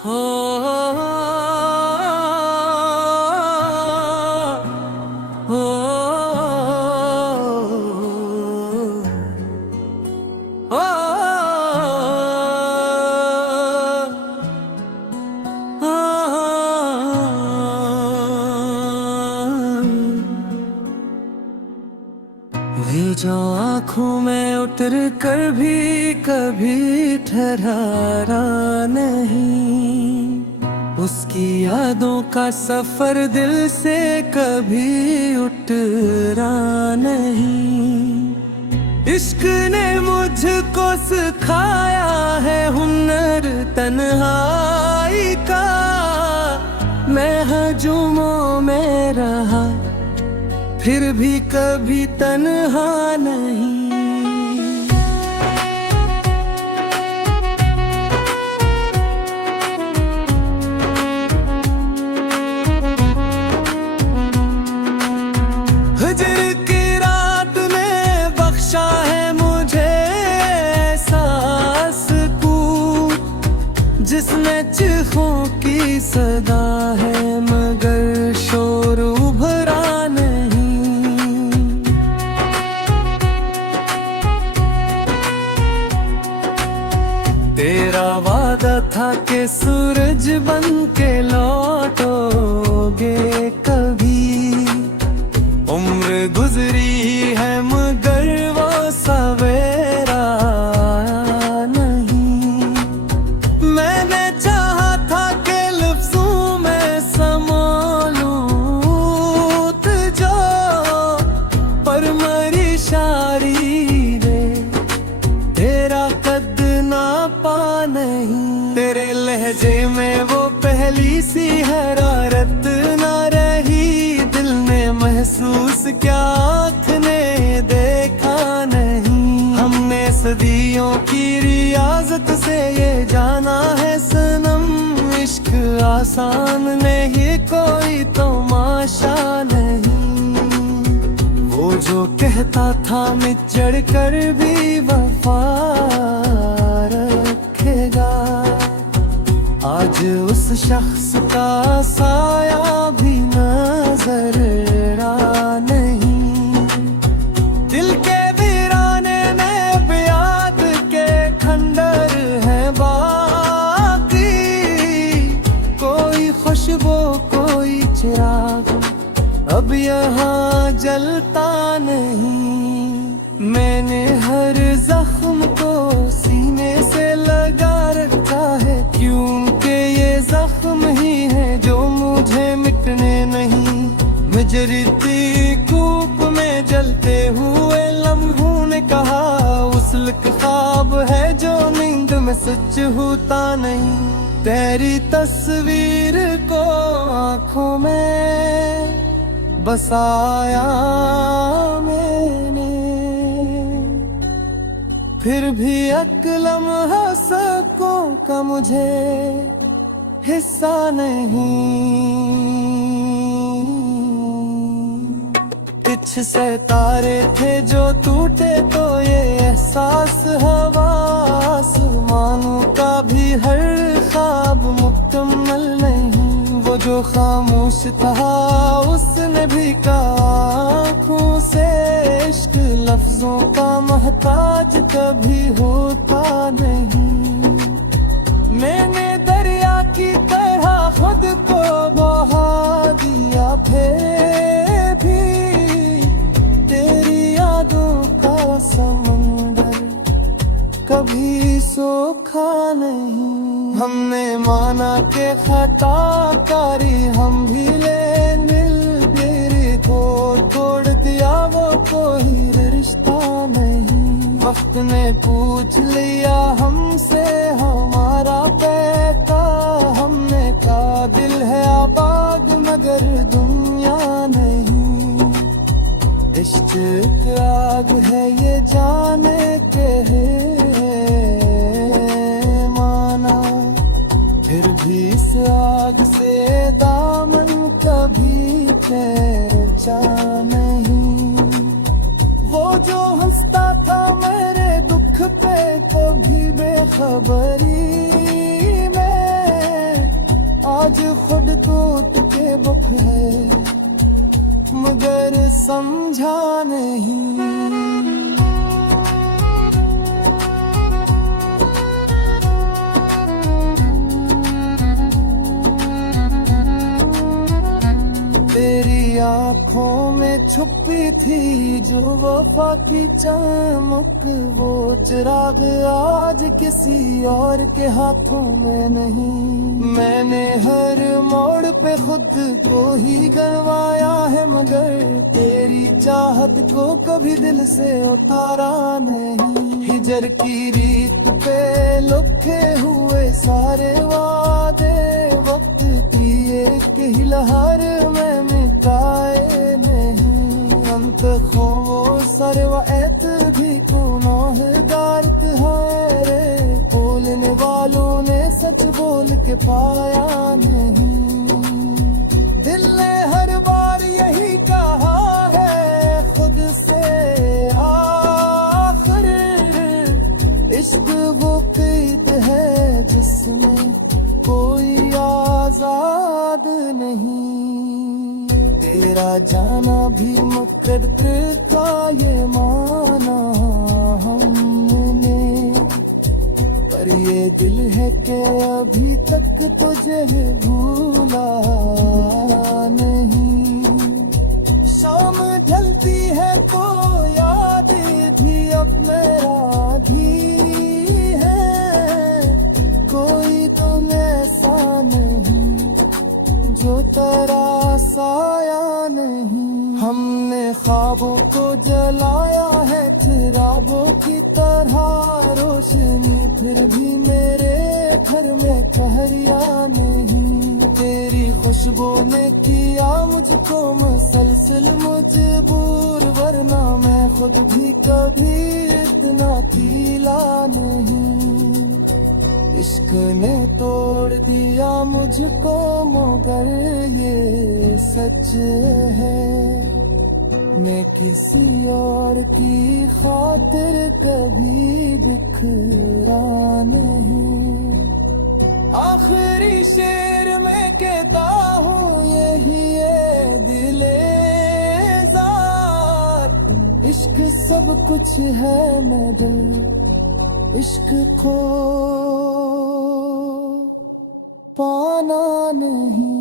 हो हो हो वे जो आँखों में उतर कर भी कभी ठहरा नहीं, उसकी यादों का सफर दिल से कभी उतरा नहीं। इश्क ने मुझको सिखाया है हुनर तन्हाई का, मैं हजूमों में रहा फिर भी कभी तन्हा नहीं। हिजर की रात ने बख्शा है मुझे एहसास को, जिसमें चीखों की सदा है मगर शोर उभरा तेरा वादा था कि सूरज बन के लौटोगे कभी। उम्र गुजरी है मगर वो सवेरा नहीं। मैंने चाहा था कि लफ्जों में समा लूं तुझो, पर मरी शायरी रे तेरा कद ना पा नहीं। तेरे लहजे में वो पहली सी हरारत ना रही, दिल ने महसूस क्या आँख ने देखा नहीं। हमने सदियों की रियाजत से ये जाना है सनम, इश्क आसान नहीं कोई तमाशा नहीं। वो जो कहता था मिचड़ कर भी वफा रखेगा, आज उस शख्स का साया भी नजर आ नहीं। दिल के वीराने में बियाद के खंडर है बाकी, कोई खुशबू कोई चिराग अब यहाँ जलता नहीं। मैंने हर जख्म को सीने से लगा रखा है, क्योंकि ये जख्म ही है जो मुझे मिटने नहीं। मुजरिती कूप में जलते हुए लम्हों ने कहा, उसलक ख्वाब है जो नींद में सच होता नहीं। तेरी तस्वीर को आँखों में बसाया मैंने, फिर भी अक्लम हसकों का मुझे हिस्सा नहीं। कुछ सितारे थे जो टूटे तो ये एहसास हवा, आसमानों का भी हर ख्वाब मुकम्मल नहीं। वो जो खामोश था उसने भी कहा आँखों से, इश्क लफ्जों का मोहताज कभी होता नहीं। मैंने दरिया की तरह खुद को बहा दिया, फिर भी तेरी यादों का समुंदर कभी सूखा नहीं। हमने माना के खता कारी हम भी ले मिल तेरे को तोड़ दिया, वो कोई रिश्ता नहीं। वक्त ने पूछ लिया हमसे हमारा पैता, हमने कहा दिल है आबाद मगर दुनिया नहीं। इश्क आग है ये जाने के फिर भी इस आग से दामन कभी पहचा नहीं। वो जो हंसता था मेरे दुख पे कभी बेखबरी में, दुख है मगर समझा नहीं। तेरी आँखों में छुपी थी जो वफा की चमक, वो चिराग आज किसी और के हाथों में नहीं। मैंने हर मोड़ पे खुद को ही गंवाया है मगर तेरी चाहत को कभी दिल से उतारा नहीं। हिजर की रीत पे लिखे हुए सारे वादे वक्त की एक ही लहर में मिटाए नहीं। अंत खो सरवा एत भी गुनाहगार है रे, बोलने वालों ने सच बोल के पाया नहीं। दिल ने हर बार यही कहा है खुद से आखिर, इश्क वो कैद है जिसमें कोई आजाद नहीं। तेरा जाना भी मुकद्दर का ये माना हमने, पर ये दिल है कि अभी तक तुझे भूला नहीं। शाम ढलती है तो याद भी अब मेरा भी है, कोई तुम ऐसा नहीं जो तेरा साया नहीं। हमने ख्वाबों को जलाया है चिरागों की तरह रोशनी, फिर भी मेरे घर में कहरिया नहीं। तेरी खुशबू ने किया मुझको मुसलसल मजबूर, वरना मैं खुद भी कभी इतना खिला नहीं। इश्क ने तोड़ दिया मुझको मगर ये सच है, मैं किसी और की खातिर कभी बिखरा नहीं। आखिरी शेर में कहता हूँ यही है दिले ज़ात, इश्क सब कुछ है मैं दिल इश्क को पाना नहीं।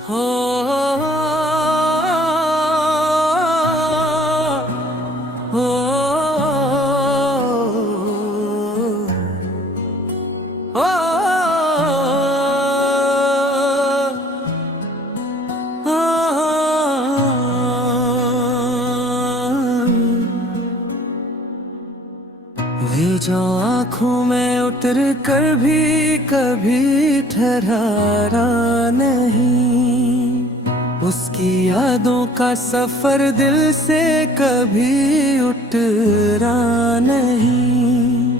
हो वे जो आँखों में उतर कर भी कभी ठहरा नहीं, उसकी यादों का सफर दिल से कभी उतरा नहीं।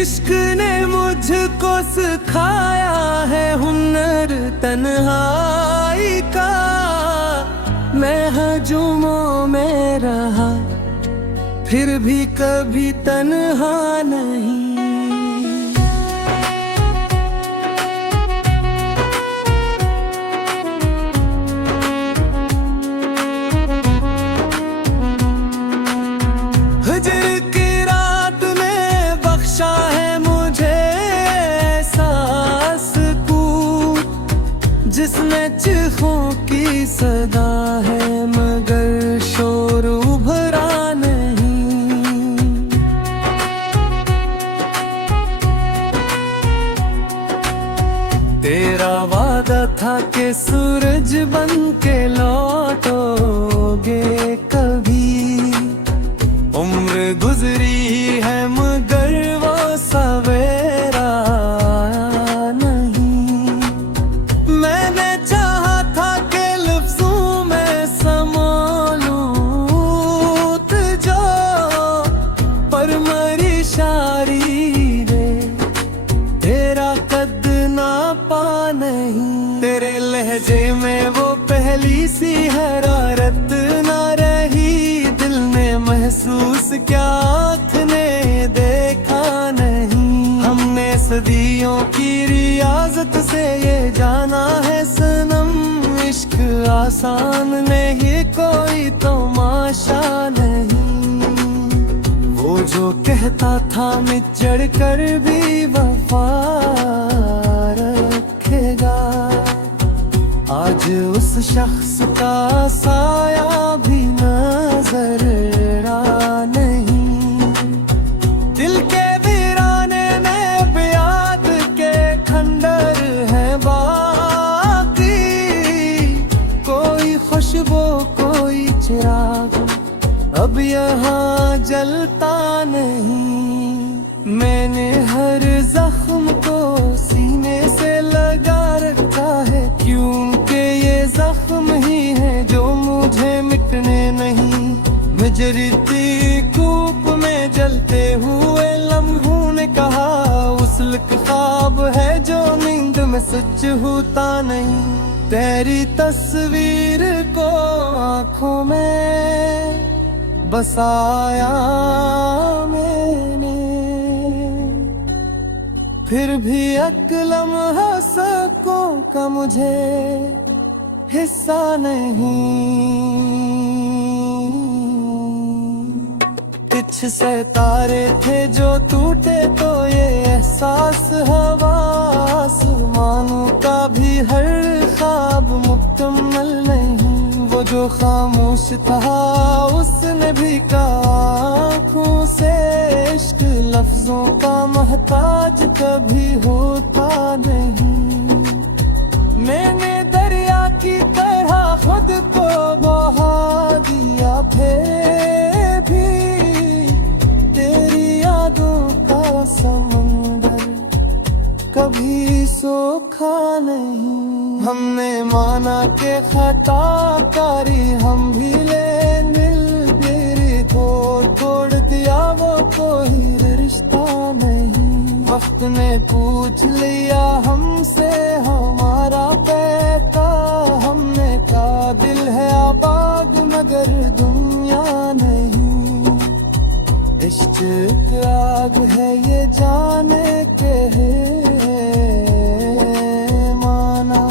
इश्क ने मुझको सिखाया है हुनर तन्हाई का, मैं हजूमों में रहा फिर भी कभी तन्हा नहीं। हिजर की रात ने बख्शा है मुझे एहसास को, जिसमें चिखों की सदा है मगर शोर उभरा नहीं। तेरा वादा था कि सूरज बन के लौटोगे कभी, उम्र गुजरी है मगर वो सवेरा नहीं। मैंने चाहा था कि लफ्जों में समा लूं तुझो, पर मरी शायरी रे तेरा कद ना पा नहीं। तेरे लहजे में वो पहली सी हरारत जाना है सनम, इश्क आसान नहीं, कोई तमाशा नहीं। वो जो कहता था मिचड़ कर भी वफा रखेगा, आज उस शख्स का साया भी नजर आ नहीं। दिल के वीराने में याद के खंडर है बाकी, कोई खुशबू कोई चिराग अब यहाँ जलता नहीं। मैंने हर जख्म को सीने से लगा रखा है, क्योंकि ये जख्म ही है जो मुझे मिटने नहीं। मिजरती कूप में जलते हुए लम्हों ने कहा, उसलक ख्वाब है जो नींद में सच होता नहीं। तेरी तस्वीर को आँखों में बसाया मैंने, फिर भी एक लम्हा सकों का मुझे हिस्सा नहीं। कुछ सितारे थे जो टूटे तो ये एहसास हवा, आसमानों का भी हर ख्वाब मुकम्मल नहीं। वो जो खामोश था उसने भी कहा आँखों से, इश्क लफ्जों का मोहताज कभी होता नहीं। मैंने दरिया की तरह खुद को बहा दिया, फिर भी तेरी यादों का समंदर कभी सूखा नहीं। हमने माना के खता कारी हम भी ले मिल, तेरी तोड़ दिया वो कोई रिश्ता नहीं। वक्त ने पूछ लिया हमसे हमारा पैता, हमने कहा दिल है आबाद मगर दुनिया नहीं। इश्क आग है ये जाने के माना,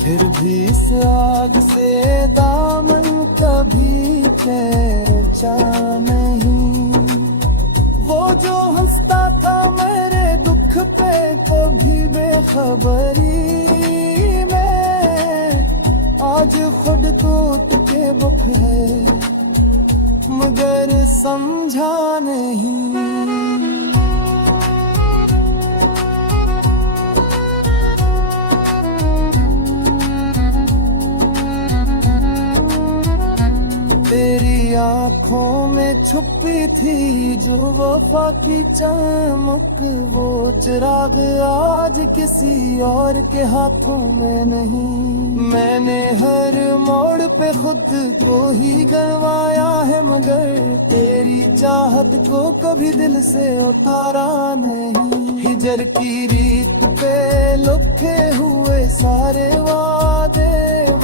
फिर भी इस आग से दामन कभी पहचा नहीं। वो जो हंसता था मेरे दुख पे कभी बेखबरी में, आज खुद टूट के बुक है मगर समझा नहीं। तेरी आँखों में छुपी थी जो वफा की चमक, वो चिराग आज किसी और के हाथों में नहीं। मैंने हर मोड़ पे खुद को ही गंवाया है, मगर तेरी चाहत को कभी दिल से उतारा नहीं। हिजर की रीत पे लिखे हुए सारे वादे,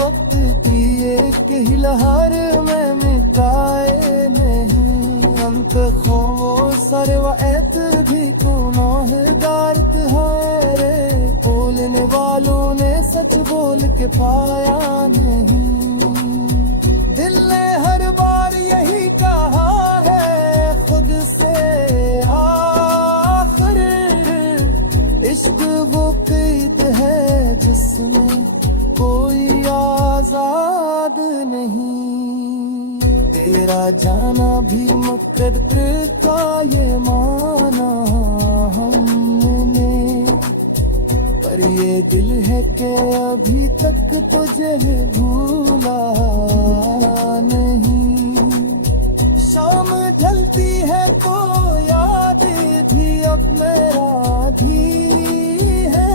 वक्त की एक ही लहर में मिटाए नहीं। अंत खो सरव एत भी गुनाहगार है रे, बोलने वालों ने सच बोल के पाया नहीं। दिल ने हर बार यही कहा है खुद से आखिर, इश्क वो कैद है जिसमें कोई आजाद नहीं। तेरा जाना भी मुकद्दर का ये माना हमने, पर ये दिल है कि अभी तक तुझे भूला नहीं। शाम ढलती है तो याद भी अब मेरा भी है,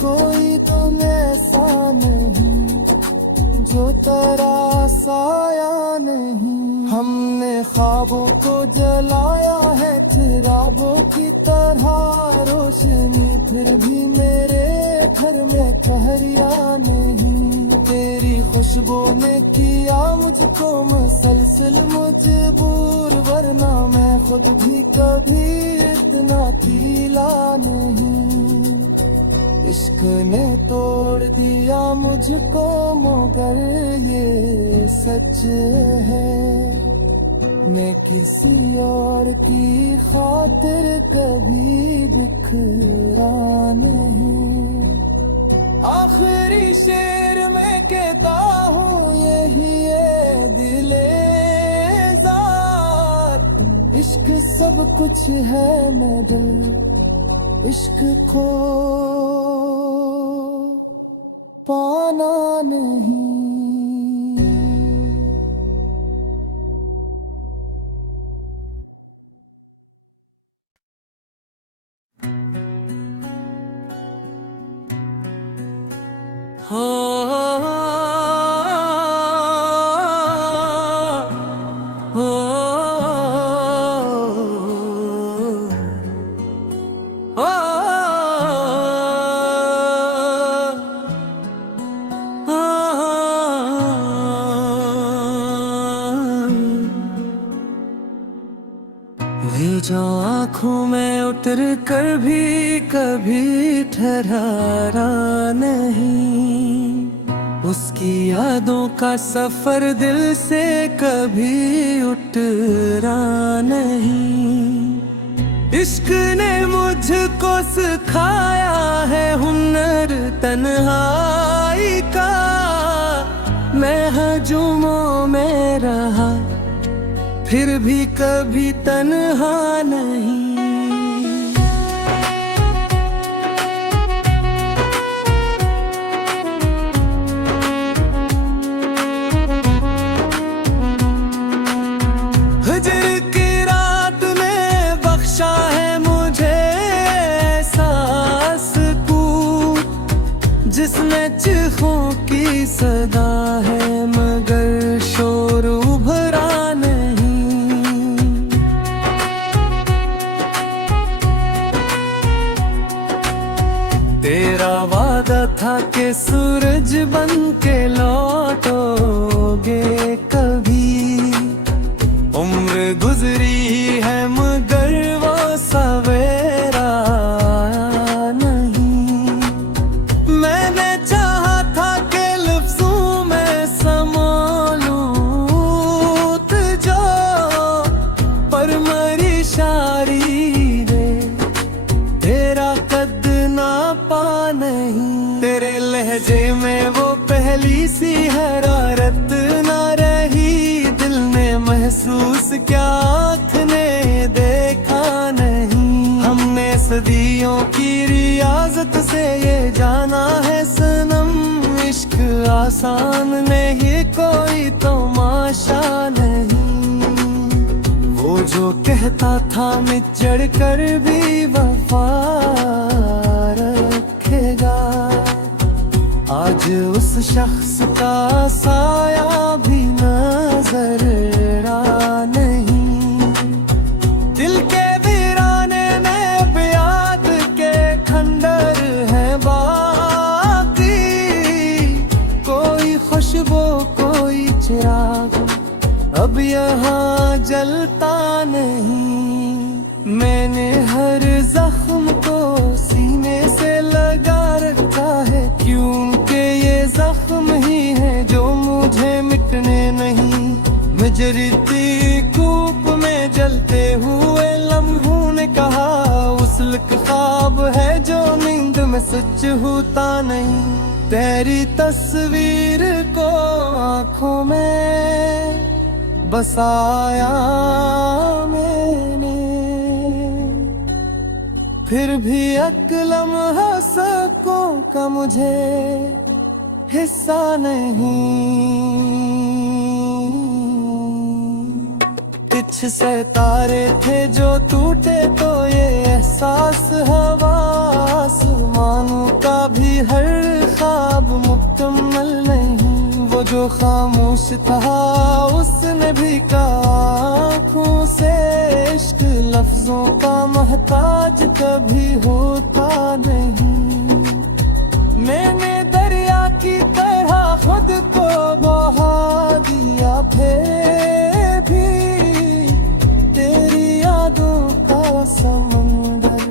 कोई तुम ऐसा नहीं जो तेरा साया नहीं। हमने ख्वाबों को जलाया है चिरागों की तरह रोशनी, फिर भी मेरे घर में कहरिया नहीं। तेरी खुशबू ने किया मुझको मुसलसल मजबूर, वरना मैं खुद भी कभी इतना खिला नहीं। इश्क ने तोड़ दिया मुझको मगर ये सच है, मैं किसी और की खातिर कभी बिखरा नहीं। आखिरी शेर में कहता हूँ यही है दिले ज़ार, इश्क सब कुछ है मेरे, इश्क को पाना नहीं। वे जो आँखों में उतर कर भी कभी ठहरा नहीं, उसकी यादों का सफर दिल से कभी उतरा नहीं। इश्क ने मुझको सिखाया है हुनर तन्हाई का, मैं हजूमों में रहा फिर भी कभी तन्हा नहीं। हिजर की रात ने बख्शा है मुझे ऐसा सुकून, जिसमें चिखों की सदा है मगर शोर उभरा नहीं। तेरा वादा था कि सूरज बन के लौटोगे कभी, उम्र गुजरी है मगर वो सवेरा नहीं। मैंने चाहा था कि लफ्जों में समा लूं तुझो, पर मरी शायरी रे तेरा कद ना पा नहीं। तेरे लहजे में वो पहली सी हरारत ना रही, दिल ने महसूस क्या आँख ने देखा नहीं। हमने सदियों की रियाजत से ये जाना है सनम, इश्क आसान नहीं कोई तमाशा नहीं। वो जो कहता था मिचड़ कर भी वफा रखेगा, आज उस शख्स का साया भी नजर आ नहीं। दिल के वीराने में अब याद के खंडर है बाकी, कोई खुशबू कोई चिराग अब यहाँ जलता नहीं। मैंने हर जख्म को सीने से लगा रखा है, क्योंकि ये जख्म ही है जो मुझे मिटने नहीं। मजरती कूप में जलते हुए लम्हों ने कहा, उसलक ख्वाब है जो नींद में सच होता नहीं। तेरी तस्वीर को आँखों में बसाया मैंने, फिर भी एक लम्हा सकों का मुझे हिस्सा नहीं। कुछ सितारे थे जो टूटे तो ये एहसास हवा, आसमानों का भी हर ख्वाब मुकम्मल नहीं। वो जो खामोश था उसने भी कहा आँखों से, इश्क लफ्जों का मोहताज कभी होता नहीं। मैंने दरिया की तरह खुद को बहा दिया, फिर भी तेरी यादों का समंदर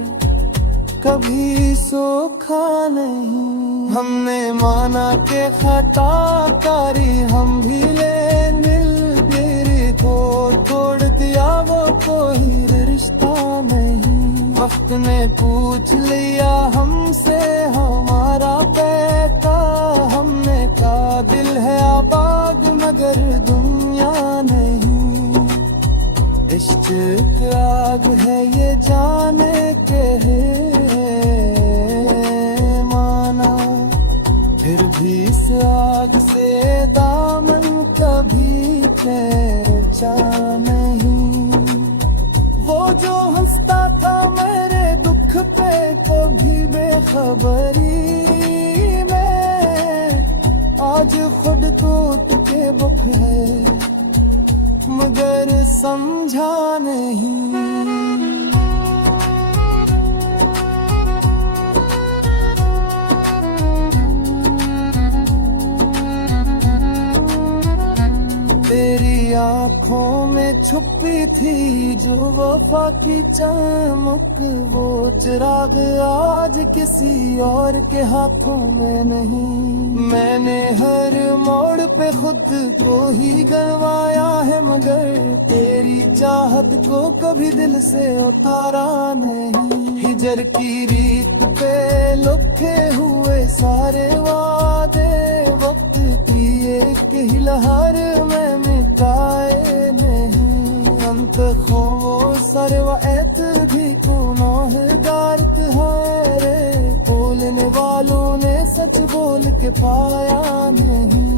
कभी सूखा था नहीं। हमने माना के खता कारी हम भी ले दिल को तोड़ दिया, वो कोई रिश्ता नहीं। वक्त ने पूछ लिया हमसे हमारा पैता, हमने कहा दिल है आबाद मगर दुनिया नहीं। इश्क आग है ये जाने के है माना, फिर भी इस आग से दामन कभी पहचा नहीं। वो जो हंसता था मेरे दुख पे कभी बेखबरी में, आज खुद टूट के बुक है मगर समझा नहीं। तेरी आँखों में छुपी थी जो वफा की चमक, वो चिराग आज किसी और के हाथों में नहीं। मैंने हर मोड़ पे खुद को ही गंवाया है मगर तेरी चाहत को कभी दिल से उतारा नहीं। हिजर की रीत पे लिखे हुए सारे वादे, वक्त की एक ही लहर में मिटाए नहीं। अंत खो सरवा ऐत भी गुनाहगार है रे, बोलने वालों ने सच बोल के पाया नहीं।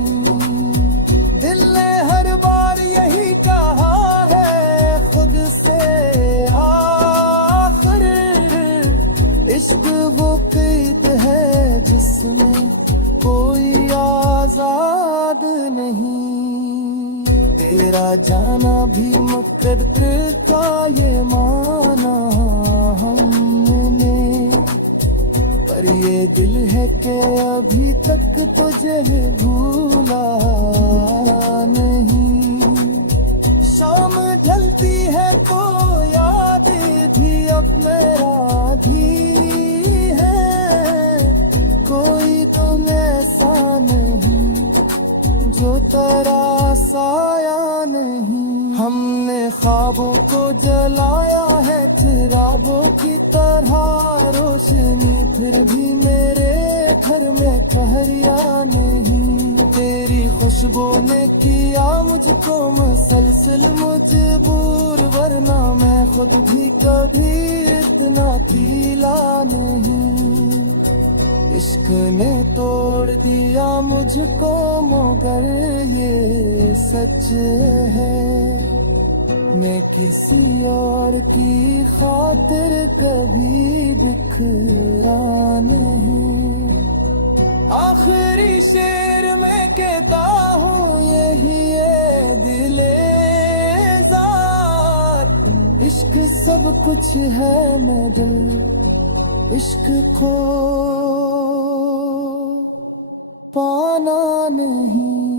दिल ने हर बार यही कहा है खुद से आखिर, इश्क वो कैद है जिसमें कोई आजाद नहीं। तेरा जाना भी मुकद्दर का ये माना हमने, पर ये दिल है कि अभी तक तुझे भूला नहीं। शाम ढलती है तो याद भी अब मेरा भी है, कोई तुम ऐसा नहीं जो तेरा साया नहीं। हमने ख्वाबों को जलाया है चिरागों की तरह रोशनी, फिर भी मेरे घर में कहरिया नहीं। तेरी खुशबू ने किया मुझको मुसलसल मजबूर, वरना मैं खुद भी कभी इतना खिला नहीं। इश्क ने तोड़ दिया मुझको मगर ये सच है, मैं किसी और की खातिर कभी बिखरा नहीं। आखिरी शेर में कहता हूँ यही है दिले ज़ात, इश्क सब कुछ है मैं दिल इश्क को पाना नहीं।